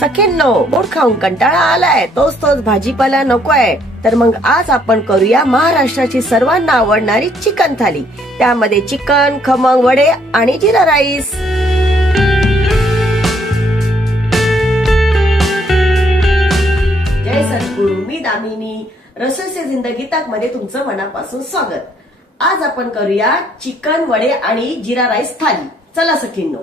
सखींनो, पोट खाऊन कंटाळा आलाय, तोच भाजीपाला नकोय, तर मग आज आपण करूया महाराष्ट्राची सर्वांना आवडणारी चिकन थाली. त्यामध्ये चिकन, खमंग, वडे आणि जिरा राईस. जय सद्गुरू, मी दामिनी. रसोई से जिंदगी तक मध्ये तुमचं मनापासून स्वागत. आज आपण करूया चिकन, वडे आणि जिरा राईस थाली. चला सखींनो,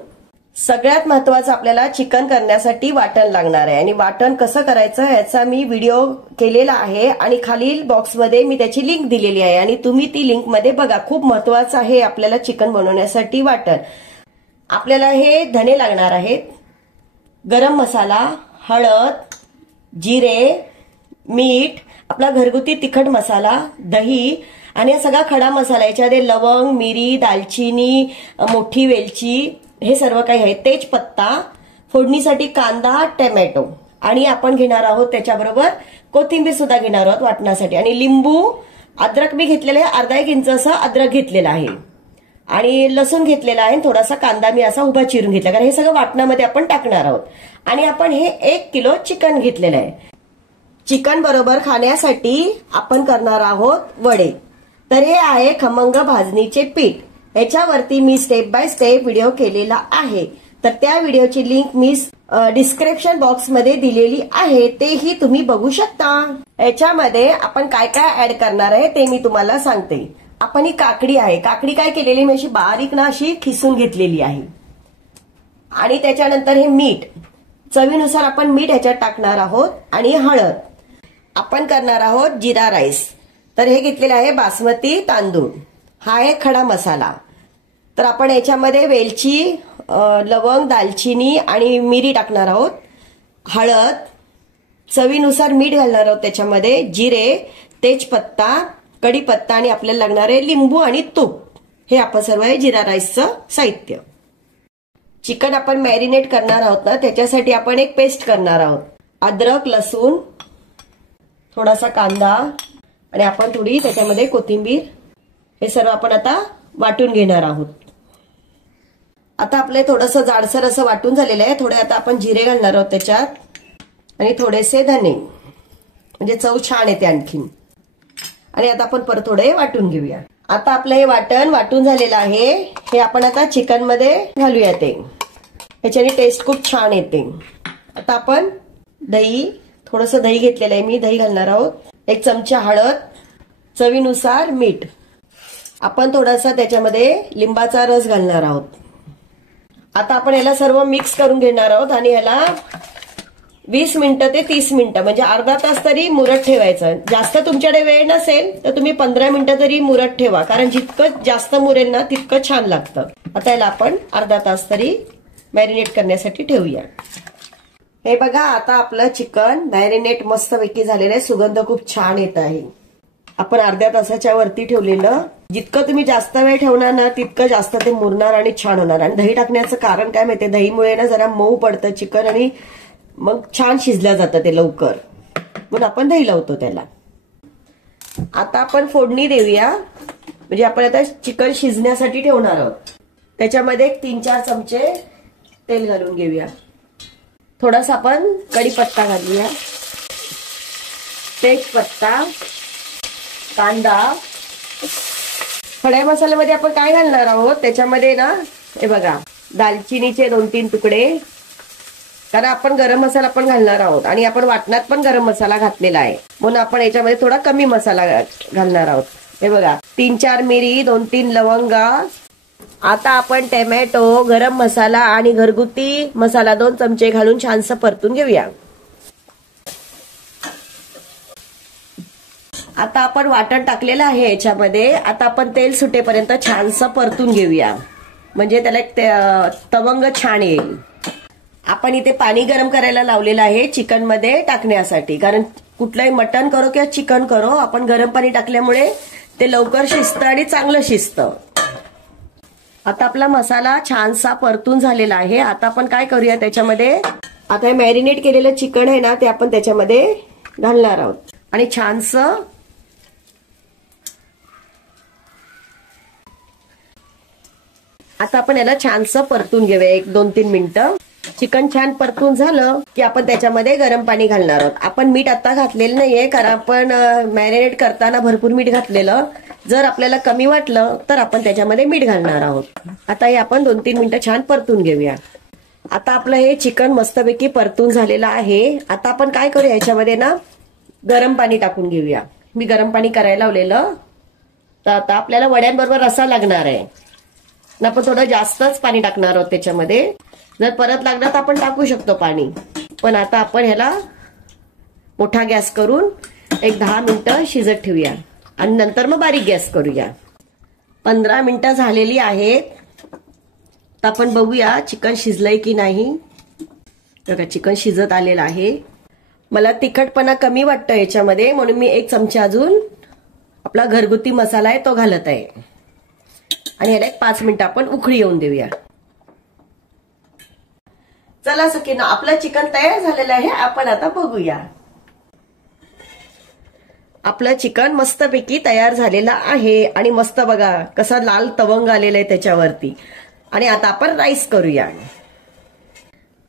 सगळ्यात महत्वाचं आपल्याला चिकन करण्यासाठी वाटण लागणार आहे आणि वाटण कसं करायचं याचा मी व्हिडिओ केलेला आहे आणि खालील बॉक्समध्ये मी त्याची लिंक दिलेली आहे आणि तुम्ही ती लिंक मध्ये बघा. खूप महत्वाचं आहे आपल्याला चिकन बनवण्यासाठी वाटण. आपल्याला हे धने लागणार आहेत, गरम मसाला, हळद, जिरे, मीठ, आपला घरगुती तिखट मसाला, दही आणि हा सगळा खडा मसाला. याच्यामध्ये लवंग, मिरी, दालचिनी, मोठी वेलची, हे सर्व काही आहे. तेजपत्ता, फोडणीसाठी कांदा, टोमॅटो आणि आपण घेणार आहोत त्याच्याबरोबर कोथिंबीर सुद्धा घेणार आहोत वाटण्यासाठी. आणि लिंबू, अद्रक मी घेतलेलं आहे, अर्धा एक इंच असं अद्रक घेतलेलं आहे आणि लसूण घेतलेला आहे. थोडासा कांदा मी असा उभा चिरून घेतला, कारण हे सगळं वाटणामध्ये आपण टाकणार आहोत. आणि आपण हे 1 किलो चिकन घेतलेलं आहे. चिकन बरोबर खाण्यासाठी आपण करणार आहोत वडे. तर हे आहे खमंग भाजणीचे पीठ. याच्यावरती मी स्टेप बाय स्टेप व्हिडिओ केलेला आहे, तर त्या व्हिडिओची लिंक मी डिस्क्रिप्शन बॉक्स मध्ये दिलेली आहे, तेही तुम्ही बघू शकता. याच्यामध्ये आपण काय काय ऍड करणार आहे ते मी तुम्हाला सांगते. आपण ही काकडी आहे, काकडी काय केलेली मी अशी बारीक ना अशी खिसून घेतलेली आहे. आणि त्याच्यानंतर हे मीठ, चवीनुसार आपण मीठ ह्याच्यात टाकणार आहोत. आणि हळद. आपण करणार आहोत जिरा राईस, तर हे घेतलेले आहे बासमती तांदूळ. हा आहे खडा मसाला. तर आपण याच्यामध्ये वेलची, लवंग, दालचिनी आणि मिरी टाकणार आहोत. हळद, चवीनुसार मीठ घालणार आहोत त्याच्यामध्ये, जिरे, तेजपत्ता, कढीपत्ता आणि आपल्याला लागणार आहे लिंबू आणि तूप. हे आपण सर्व आहे जिरा राईसचं साहित्य. चिकन आपण मॅरिनेट करणार आहोत ना, त्याच्यासाठी आपण एक पेस्ट करणार आहोत. अद्रक, लसूण, थोडासा कांदा आणि आपण थोडी त्याच्यामध्ये कोथिंबीर, हे सर्व आपण आता वाटून घेणार आहोत. आता आपले थोडंसं जाडसर असं वाटून झालेलं आहे. थोडे आता आपण जिरे घालणार आहोत त्याच्यात आणि थोडेसे धने, म्हणजे चव छान येते आणखीन. आणि आता आपण परत थोडे वाटून घेऊया. आता आपलं हे वाटण वाटून झालेलं आहे. हे आपण आता चिकन मध्ये घालूया. ते याच्याने टेस्ट खूप छान येते. आता आपण दही, थोडंसं दही घेतलेलं आहे मी, दही घालणार आहोत. 1 चमचा हळद, चवीनुसार मीठ. आपण थोडासा त्याच्यामध्ये लिंबाचा रस घालणार आहोत. आता आपण याला सर्व मिक्स करून घेणार आहोत आणि याला 20 मिनिटं ते 30 मिनिटं म्हणजे अर्धा तास तरी मुरत ठेवायचं. जास्त तुमच्याकडे वेळ नसेल तर तुम्ही 15 मिनिटं तरी मुरत ठेवा, कारण जितकं जास्त मुरेल ना तितकं छान लागतं. आता याला आपण अर्धा तास तरी मॅरिनेट करण्यासाठी ठेवूया. हे बघा, आता आपलं चिकन मॅरिनेट मस्तपैकी झालेलं आहे. सुगंध खूप छान येत आहे. आपण अर्ध्या तासाच्या वरती ठेवलेलं. जितकं तुम्ही जास्त वेळ ठेवणार ना तितकं जास्त ते मुरणार आणि छान होणार. आणि दही टाकण्याचं कारण काय माहितीये, दहीमुळे ना जरा मऊ पडतं चिकन आणि मग छान शिजलं जातं ते लवकर, म्हणून आपण दही लावतो त्याला. आता आपण फोडणी देऊया, म्हणजे आपण आता चिकन शिजण्यासाठी ठेवणार आहोत. त्याच्यामध्ये 3-4 चमचे तेल घालून घेऊया. थोडासा आपण कढीपत्ता घालूया, तेजपत्ता, कांदा. खड्या मसाल्यामध्ये आपण काय घालणार आहोत त्याच्यामध्ये ना, हे बघा, दालचिनीचे 2-3 तुकडे, कारण आपण गरम मसाला पण घालणार आहोत आणि आपण वाटणात पण गरम मसाला घातलेला आहे, म्हणून आपण याच्यामध्ये थोडा कमी मसाला घालणार आहोत. हे बघा, 3-4 मिरी, 2-3 लवंगा. आता आपण टोमॅटो, गरम मसाला आणि घरगुती मसाला 2 चमचे घालून छानसं परतून घेऊया. आता आपण वाटण टाकलेलं आहे याच्यामध्ये. आता आपण तेल सुटेपर्यंत छानसं परतून घेऊया, म्हणजे त्याला एक तवंग छान येईल. आपण इथे पाणी गरम करायला लावलेलं आहे चिकन मध्ये टाकण्यासाठी, कारण कुठलंही मटण करो किंवा चिकन करो आपण गरम पाणी टाकल्यामुळे ते लवकर शिजतं आणि चांगलं शिजतं. आता आपला मसाला छानसा परतून झालेला आहे. आता आपण काय करूया त्याच्यामध्ये, आता हे मॅरिनेट केलेलं चिकन आहे ना ते आपण त्याच्यामध्ये घालणार आहोत आणि छानसं आता आपण याला छानसं परतून घेऊया 1-2-3 मिनिटं. चिकन छान परतून झालं की आपण त्याच्यामध्ये गरम पाणी घालणार आहोत. आपण मीठ आता घातलेलं नाहीये, कारण आपण मॅरिनेट करताना भरपूर मीठ घातलेलं. जर आपल्याला कमी वाटलं तर आपण त्याच्यामध्ये मीठ घालणार आहोत. आता हे आपण 2-3 मिनिटं छान परतून घेऊया. आता आपलं हे चिकन मस्तपैकी परतून झालेलं आहे. आता आपण काय करूया, याच्यामध्ये ना गरम पाणी टाकून घेऊया. मी गरम पाणी करायला लावलेलं. तर आता आपल्याला वड्यांबरोबर रस्सा लागणार आहे, आपण थोडं जास्तच पाणी टाकणार आहोत त्याच्यामध्ये. जर परत लागलं तर आपण टाकू शकतो पाणी, पण आता आपण ह्याला मोठा गॅस करून एक 10 मिनिटं शिजत ठेवूया आणि नंतर मग बारीक गॅस करूया. 15 मिनिटं झालेली आहेत. तर आपण बघूया चिकन शिजलंय की नाही. बघा चिकन शिजत आलेलं आहे. मला तिखटपणा कमी वाटतं याच्यामध्ये, म्हणून मी 1 चमचा अजून आपला घरगुती मसाला आहे तो घालत आहे. आणि ह्याला एक 5 मिनिटं आपण उकळी येऊन देऊया. चला सखींनो, आपलं चिकन तयार झालेलं आहे. आपण आता बघूया. आपलं चिकन मस्तपैकी तयार झालेलं आहे आणि मस्त बघा कसा लाल तवंग आलेला आहे त्याच्यावरती. आणि आता आपण राईस करूया.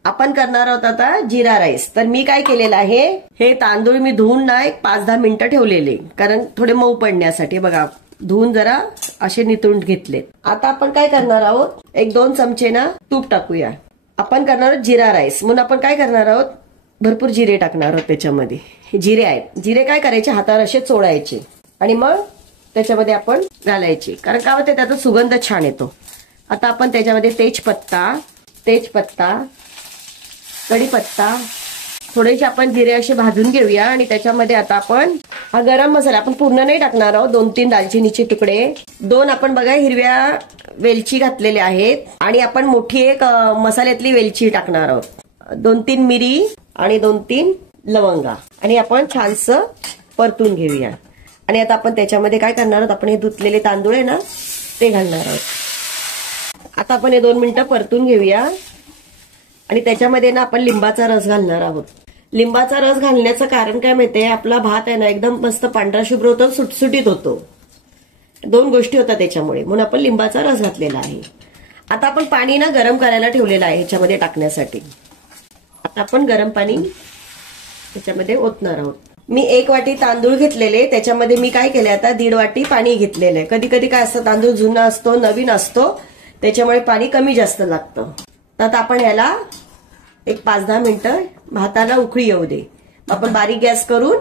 आपण करणार आहोत आता जिरा राईस. तर मी काय केलेलं आहे, हे तांदूळ मी धुवून ना एक 5-10 मिनिटं ठेवलेले, कारण थोडे मऊ पडण्यासाठी. बघा धुवून जरा असे नितळून घेतले. आता आपण काय करणार आहोत, 1-2 चमचे ना तूप टाकूया. आपण करणार आहोत जिरा राईस, म्हणून आपण काय करणार आहोत, भरपूर जिरे टाकणार आहोत त्याच्यामध्ये. हे जिरे आहेत. जिरे काय करायचे, हातावर असे चोळायचे आणि मग त्याच्यामध्ये आपण घालायचे, कारण का होते त्याचा सुगंध छान येतो. आता आपण त्याच्यामध्ये तेजपत्ता, कढीपत्ता, थोडेसे आपण जिरे असे भाजून घेऊया. आणि त्याच्यामध्ये आता आपण हा गरम मसाला आपण पूर्ण नाही टाकणार आहोत. 2-3 दालचिनीचे तुकडे, 2 आपण बघा हिरव्या वेलची घातलेल्या आहेत. आणि आपण मोठी एक मसाल्यातली वेलची टाकणार आहोत. 2-3 मिरी आणि 2-3 लवंगा. आणि आपण छानसं परतून घेऊया. आणि आता आपण त्याच्यामध्ये काय करणार आहोत, आपण हे धुतलेले तांदूळ आहे ना ते घालणार आहोत. आता आपण हे 2 मिनिटं परतून घेऊया. आणि त्याच्यामध्ये ना आपण लिंबाचा रस घालणार आहोत. लिंबाचा रस घालण्याचं कारण काय माहितीये, आपला भात आहे ना एकदम मस्त पांढरा शुभ्र होतो, सुटसुटीत होतो. 2 गोष्टी होतात त्याच्यामुळे, म्हणून आपण लिंबाचा रस घातलेला आहे. आता आपण पाणी ना गरम करायला ठेवलेलं आहे ह्याच्यामध्ये टाकण्यासाठी. आता आपण गरम पाणी त्याच्यामध्ये ओतणार आहोत. मी 1 वाटी तांदूळ घेतलेले, त्याच्यामध्ये मी काय केले आता 1.5 वाटी पाणी घेतलेलं आहे. कधी कधी काय असतं, तांदूळ जुना असतो, नवीन असतो, त्याच्यामुळे पाणी कमी जास्त लागतं. आता आपण ह्याला एक 5-10 मिनिटं भाताला उकळी येऊ दे. आपण बारीक गॅस करून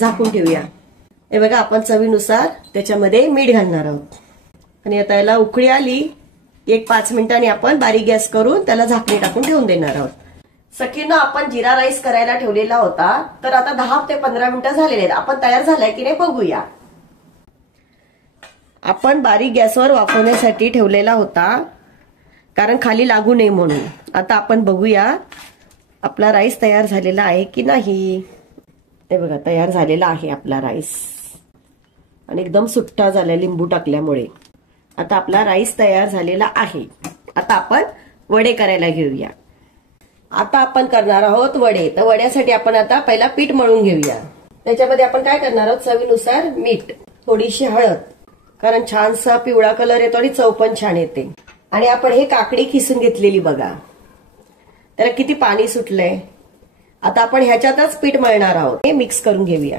झाकून ठेवूया. हे बघा आपण चवीनुसार त्याच्यामध्ये मीठ घालणार आहोत. आणि आता याला उकळी आली एक 5 मिनिटांनी आपण बारीक गॅस करून त्याला झाकणी टाकून ठेवून देणार आहोत. सखींनो, आपण जिरा राईस करायला ठेवलेला होता, तर आता 10 ते 15 मिनिटं झालेले आहेत. आपण तयार झालाय की नाही बघूया. आपण बारीक गॅसवर वाफवण्यासाठी ठेवलेला होता, कारण खाली लागू नये म्हणून. आता आपण बघूया आपला राईस तयार झालेला आहे की नाही. हे बघा तयार झालेला आहे आपला राईस आणि एकदम सुट्टा झाला लिंबू टाकल्यामुळे. आता आपला राईस तयार झालेला आहे. आता आपण वडे करायला घेऊया. आता आपण करणार आहोत वडे. तर वड्यासाठी आपण आता पहिला पीठ मळून घेऊया. त्याच्यामध्ये आपण काय करणार आहोत, चवीनुसार मीठ, थोडीशी हळद, कारण छानसा पिवळा कलर येतो आणि चव पण छान येते. आणि आपण हे काकडी खिसून घेतलेली बघा, त्याला किती पाणी सुटलंय. आता आपण ह्याच्यातच पीठ मळणार आहोत. हे मिक्स करून घेऊया.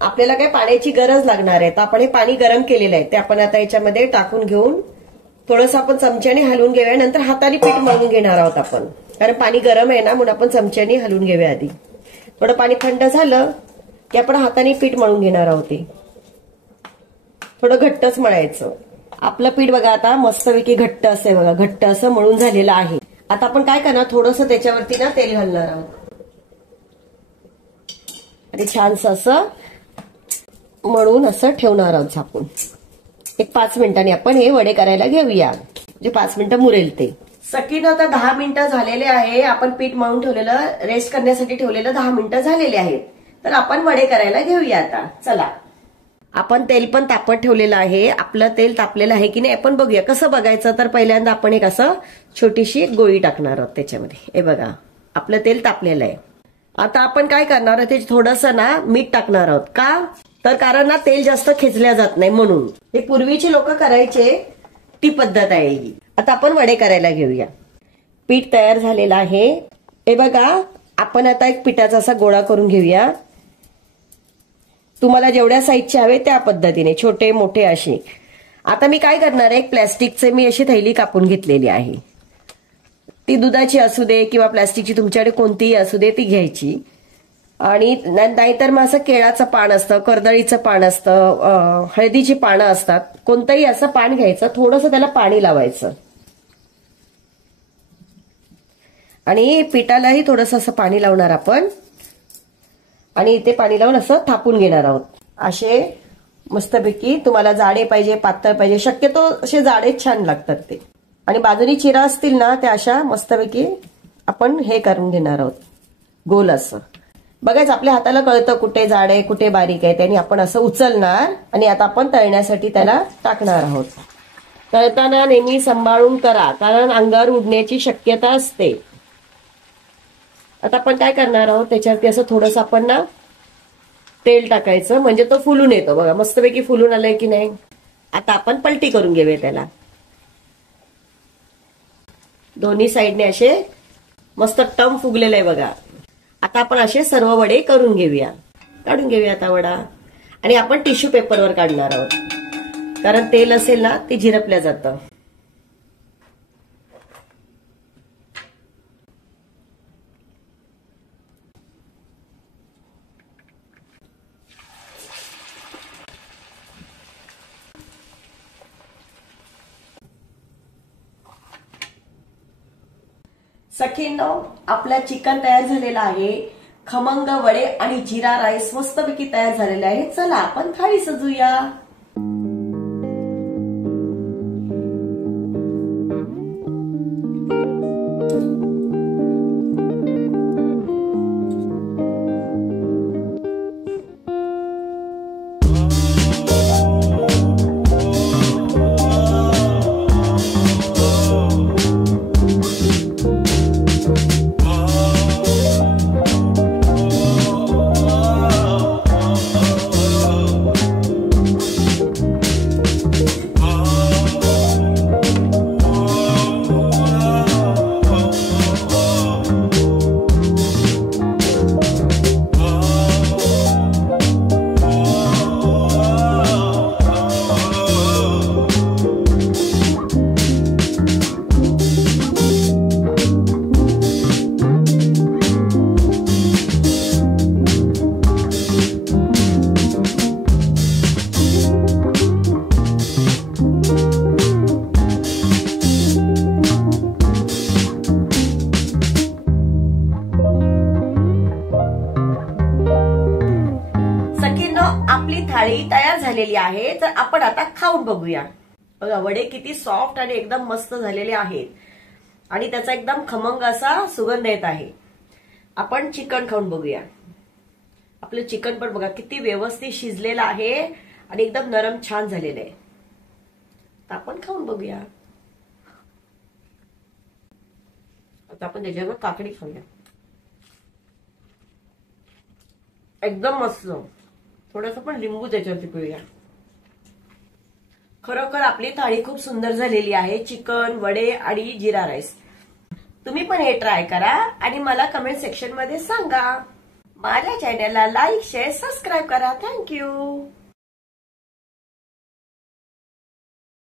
आपल्याला काय पाण्याची गरज लागणार आहे, तर आपण हे पाणी गरम केलेलं आहे ते आपण आता याच्यामध्ये टाकून घेऊन थोडंसं आपण चमच्याने हलवून घेऊया. नंतर हाताने पीठ मळून घेणार आहोत आपण, कारण पाणी गरम आहे ना, म्हणून आपण चमच्याने हलवून घेऊया. आधी थोडं पाणी थंड झालं की आपण हाताने पीठ मळून घेणार आहोत. थोडं घट्टच मळायचं. आपलं पीठ बघा आता मस्तपैकी घट्ट असं बघा, घट्ट असं मळून झालेलं आहे. आता आपण काय करणार, थोडंसं त्याच्यावरती ना तेल घालणार आहोत आणि छानसं असं मळून असं ठेवणार आहोत झाकून. एक 5 मिनिटांनी आपण हे वडे करायला घेऊया, म्हणजे 5 मिनिटं मुरेल ते. सकीन आता 10 मिनिटं झालेले आहे. आपण पीठ मळून ठेवलेलं, रेस्ट करण्यासाठी ठेवलेलं 10 मिनिटं झालेले आहेत. तर आपण वडे करायला घेऊया आता. चला, आपण तेल पण तापत ठेवलेलं आहे. आपलं तेल तापलेलं आहे की नाही आपण बघूया. कसं बघायचं, तर पहिल्यांदा आपण एक असं छोटीशी गोळी टाकणार आहोत त्याच्यामध्ये. हे बघा आपलं तेल तापलेलं आहे. आता आपण काय करणार आहोत, ते थोडंसं ना मीठ टाकणार आहोत. का, तर कारण ना तेल जास्त खेचल्या जात नाही म्हणून. हे पूर्वीचे लोक करायचे, ती पद्धत आहे ही. आता आपण वडे करायला घेऊया. पीठ तयार झालेलं आहे. हे बघा, आपण आता एक पिठाचा असा गोळा करून घेऊया. तुम्हाला जेवढ्या साईजचे हवे त्या पद्धतीने, छोटे मोठे असे. आता मी काय करणार आहे, एक प्लॅस्टिकचे मी अशी थैली कापून घेतलेली आहे. ती दुधाची असू दे किंवा प्लॅस्टिकची, तुमच्याकडे कोणतीही असू दे ती घ्यायची. आणि नाहीतर मग असं केळाचं पान असतं, कर्दळीचं पान असतं, हळदीची पानं असतात, कोणतंही असं पान घ्यायचं. थोडंसं त्याला पाणी लावायचं आणि पिठालाही थोडंसं असं पाणी लावणार आपण. आणि इथे पाणी लावून असं थापून घेणार आहोत. असे मस्तपैकी, तुम्हाला जाडे पाहिजे पातळ पाहिजे, शक्यतो असे जाडेच छान लागतात ते. आणि बाजूनी चिरा असतील ना त्या अशा मस्तपैकी आपण हे करून घेणार आहोत, गोल असं. बघायचं आपल्या हाताला कळतं कुठे जाड आहे कुठे बारीक आहे. त्याने आपण असं उचलणार आणि आता आपण तळण्यासाठी त्याला टाकणार आहोत. तळताना नेहमी सांभाळून करा, कारण अंगावर उडण्याची शक्यता असते. आता आपण काय करणार आहोत, त्याच्यावरती असं थोडंसं आपण ना तेल टाकायचं, म्हणजे तो फुलून येतो. बघा मस्तपैकी फुलून आलंय की नाही. आता आपण पलटी करून घेऊया त्याला. दोन्ही साईडने असे मस्त टम फुगलेले आहे बघा. आता आपण असे सर्व वडे करून घेऊया, काढून घेऊया आता वडा. आणि आपण टिश्यू पेपरवर काढणार आहोत, कारण तेल असेल ना ते झिरपल्या जातं. सखींनो, आपला चिकन तयार झालेला आहे. खमंग वडे आणि जिरा राईस मस्तपैकी तयार झालेले आहे. चला आपण थाळी सजूया. आपली थाळी तयार झालेली आहे. तर आपण आता खाऊन बघूया. बघा वडे किती सॉफ्ट आणि एकदम मस्त झालेले आहेत आणि त्याचा एकदम खमंग असा सुगंध येत आहे. आपण चिकन खाऊन बघूया. आपलं चिकन पण बघा किती व्यवस्थित शिजलेलं आहे आणि एकदम नरम छान झालेलं आहे. तर आपण खाऊन बघूया. आता आपण त्याच्यावर काकडी खाऊया. एकदम मस्त. थोडंसं पण लिंबू त्याच्यावरती पिळूया. खरोखर आपली थाळी खूप सुंदर झालेली आहे. चिकन, वडे आणि जिरा राईस. तुम्ही पण हे ट्राय करा आणि मला कमेंट सेक्शन मध्ये सांगा. माझ्या चॅनलला लाईक, शेअर, सबस्क्राईब करा. थँक्यू.